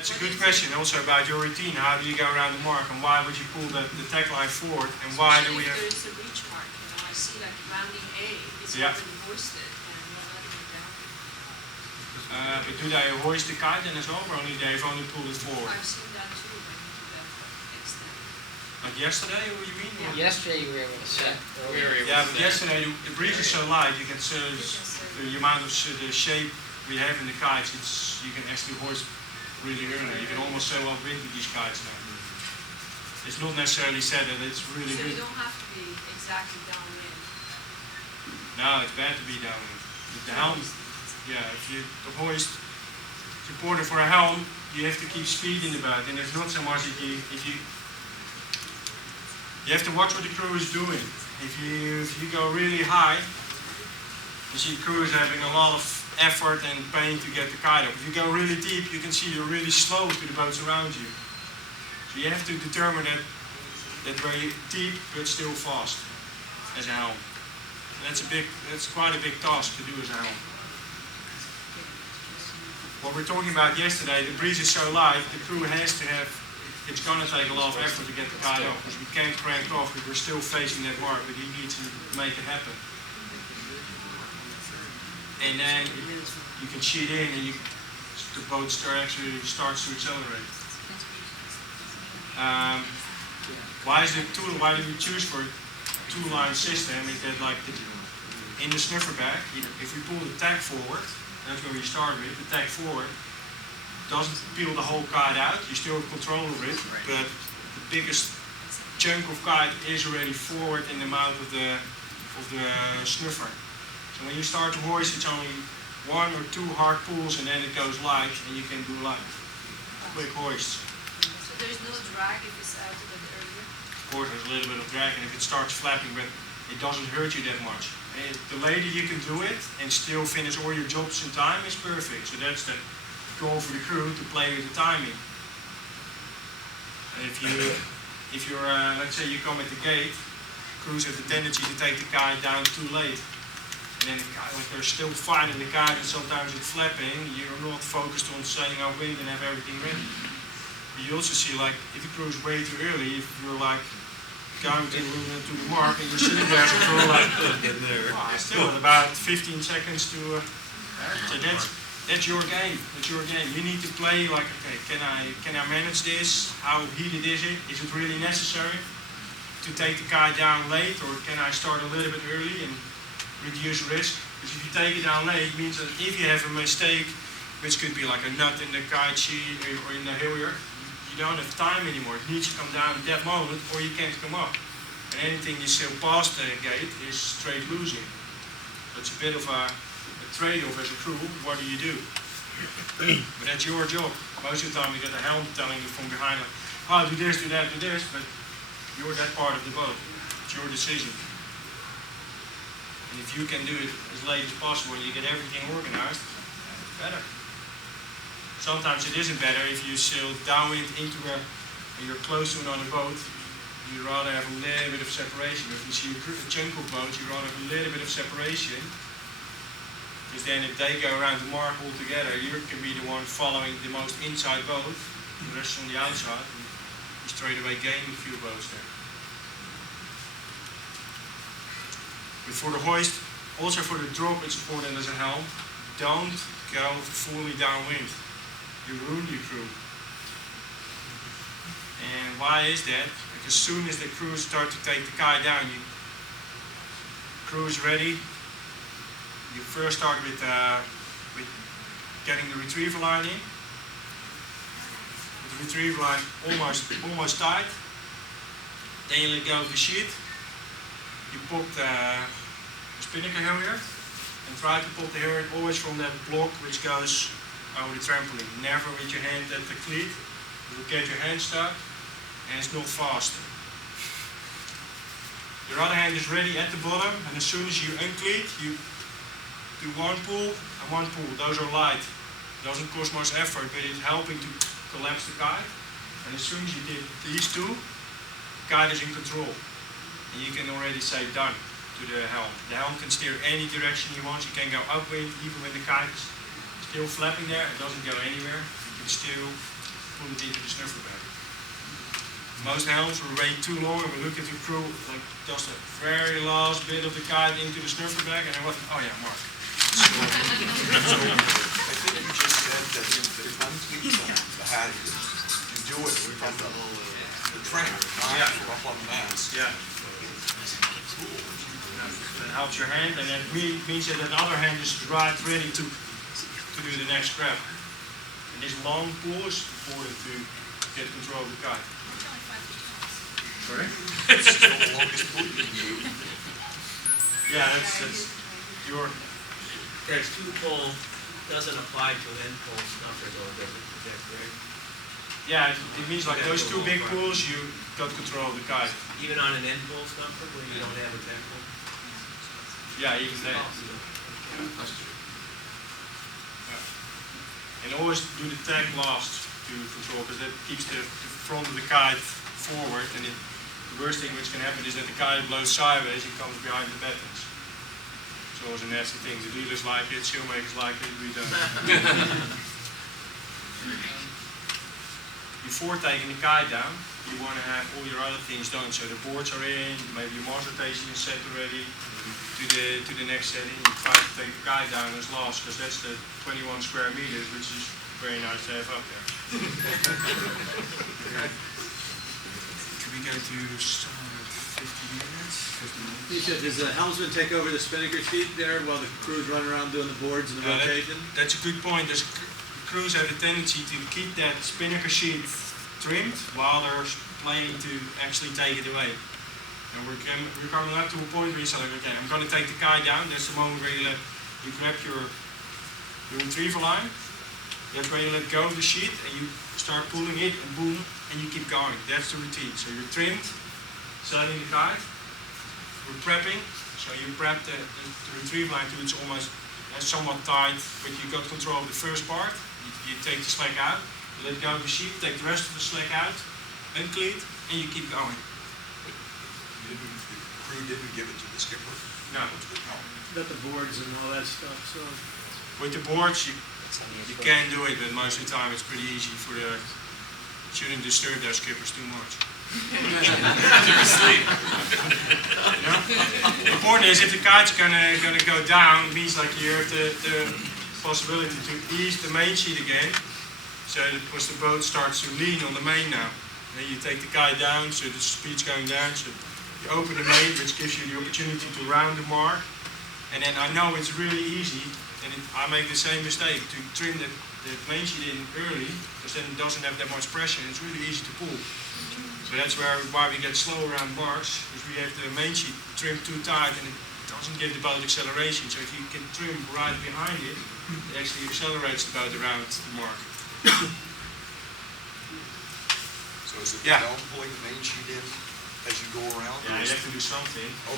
That's a good question also about your routine. How do you go around the mark and why would you pull the tag line forward and why do we have... There is a reach mark, you know, I see like rounding A is already hoisted and not letting it down. but do they hoist the kite then as well or only they've only pulled it forward? I've seen that too when you do that extend. Like yesterday, what you mean? Yeah. Yesterday you were able to set. Yeah, but yesterday the breeze is so light, you can the amount of the shape we have in the kites, you can actually hoist really early. You can almost sail upwind with these kites now. It's not necessarily said that it's really so good. You don't have to be exactly downwind. No, it's bad to be downwind. The helm, yeah, the hoist, supporter for a helm, you have to keep speed in the boat, and it's not so much that you have to watch what the crew is doing. If you go really high, you see crews having a lot of effort and pain to get the kite up. If you go really deep, you can see you're really slow to the boats around you. So you have to determine that very deep but still fast as a helm. And that's quite a big task to do as a helm. What we're talking about yesterday, the breeze is so light, the crew has to have, it's going to take a lot of effort to get the kite up because we can't crank off because we're still facing that mark, but he needs to make it happen. And then you can sheet in and the boat actually starts to accelerate. Why do we choose for a two-line system? Is that like in the sniffer bag, if we pull the tag forward, that's where we start with, the tag forward, doesn't peel the whole kite out, you still have control over it, but the biggest chunk of kite is already forward in the mouth of the sniffer. So when you start to hoist, it's only one or two hard pulls and then it goes light and you can do like quick hoists. So there's no drag if it's out a bit earlier? Of course there's a little bit of drag and if it starts flapping, but it doesn't hurt you that much. And the later you can do it and still finish all your jobs in time is perfect. So that's the goal for the crew, to play with the timing. And if you're, let's say you come at the gate, crews have the tendency to take the kite down too late. And then like they're still finding the kite and sometimes it's flapping, you're not focused on sailing upwind and have everything ready. But you also see like, if the crew is way too early, if you're like counting to the mark and you're sitting there for like, still about 15 seconds to, so that's your game, You need to play like, okay, can I manage this? How heated is it? Is it really necessary to take the kite down late or can I start a little bit early and reduce risk? Because if you take it down late, it means that if you have a mistake, which could be like a nut in the kite sheet or in the halyard, you don't have time anymore. It needs to come down at that moment or you can't come up. And anything you sail past the gate is straight losing. That's a bit of a trade-off as a crew. What do you do? But that's your job. Most of the time you get a helm telling you from behind, like, oh, do this, do that, do this, but you're that part of the boat. It's your decision. And if you can do it as late as possible and you get everything organized, it's better. Sometimes it isn't better if you sail downwind and you're close to another boat, you'd rather have a little bit of separation. If you see a chunk of boats, you'd rather have a little bit of separation. Because then if they go around the mark all together, you can be the one following the most inside boat, the rest on the outside, and you straight away gain a few boats there. But for the hoist, also for the drop, it's important as a helm, don't go fully downwind. You ruin your crew. And why is that? Because as soon as the crews start to take the kite down, crew is ready. You first start with getting the retriever line in. With the retriever line almost tight. Then you let go of the sheet. You pop the spinnaker halyard and try to pop the halyard always from that block which goes over the trampoline. Never with your hand at the cleat. You will get your hand stuck and it's not fast. Your other hand is ready at the bottom and as soon as you uncleat, you do one pull and one pull. Those are light. It doesn't cost much effort, but it's helping to collapse the kite. And as soon as you did these two, the kite is in control. And you can already say done to the helm. The helm can steer any direction you want. You can go upwind even when the kite is still flapping there. It doesn't go anywhere. You can still pull it into the snuffer bag. Most helms were way too long, and we look at the crew like just the very last bit of the kite into the snuffer bag, and I was, oh yeah, Mark. So I think you just said that the uncleat the hat, you do it from the trim, not up on the mast. Yeah. That helps your hand, and that means that the other hand is right ready to do the next grab. And this long pull is important to get control of the kite. Sorry? It's the longest pull you can do. Yeah, that's your. That two pull doesn't apply to end pull snuffer though, does it? Is that correct? Yeah, it means like those two big pulls, you got control of the kite. Even on an end pull snuffer where you don't have a back pull? Yeah, even there. That's true. And always do the tag last to control, because that keeps the front of the kite forward, and the worst thing which can happen is that the kite blows sideways and comes behind the battens. It's always a nasty thing. The dealers like it, sailmakers like it, we don't. Before taking the kite down, you want to have all your other things done. So the boards are in, maybe your mast rotation is set already to the next setting. You try to take the kite down as last, because that's the 21 square meters, which is very nice to have up there. Can we go to 50 minutes? 50 minutes? Mischa, does the helmsman take over the spinnaker sheet there while the crew's running around doing the boards and the rotation? That's a good point. Crews have a tendency to keep that spinnaker sheet trimmed while they're planning to actually take it away. And we're coming up to a point where you say, okay, I'm going to take the kite down. That's the moment where you grab your retriever line. That's where you let go of the sheet and you start pulling it and boom, and you keep going. That's the routine. So you're trimmed, setting the kite. We're prepping. So you prep the retriever line till it's almost somewhat tight, but you got control of the first part. You take the slack out, you let go of the sheet, take the rest of the slack out, uncleat, and you keep going. The crew didn't give it to the skipper? No. Got the boards and all that stuff, so. With the boards, you can do it, but most of the time it's pretty easy for the. Shouldn't disturb those skippers too much. The important is if the kite's gonna go down, it means like you have the possibility to ease the main sheet again, so that because the boat starts to lean on the main now. Then you take the kite down, so the speed's going down, so you open the main, which gives you the opportunity to round the mark. And then I know it's really easy, and I make the same mistake, to trim the main sheet in early, because then it doesn't have that much pressure, and it's really easy to pull. So that's why we get slow around marks, because we have the main sheet trimmed too tight, and it doesn't give the boat acceleration. So if you can trim right behind it, it actually accelerates the boat around the mark. So is it Yeah. pulling the main sheet in as you go around? Yeah, you have to do something. Oh.